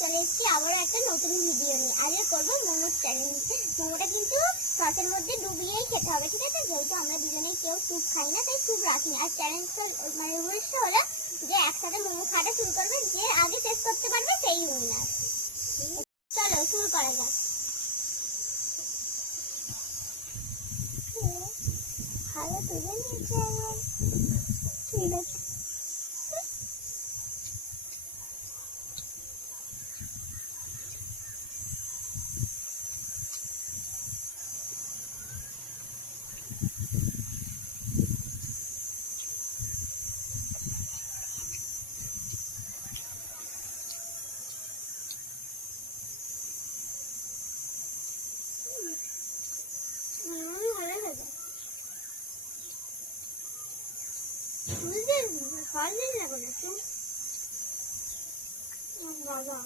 চলে এসেছি আবারও একটা নতুন ভিডিও নিয়ে। আজকে করবো মোমোর চ্যালেঞ্জ। মোমোটা কিন্তু সসের মধ্যে ডুবিয়েই খেতে হবে, ঠিক আছে? যেহেতু আমরা দুজনেই কেউ স্যুপ খাই না, তাই স্যুপ রাখি না। আর চ্যালেঞ্জটা মানে রুলসটা হলো যে একসাথে মোমো খাওয়াটা শুরু করবে, যে আগে শেষ করতে পারবে সেই উইনার। চলো শুরু করা যাক। ভালো তুলে নিয়েছে, ঠিক আছে। ভালো লাগে না, বাবা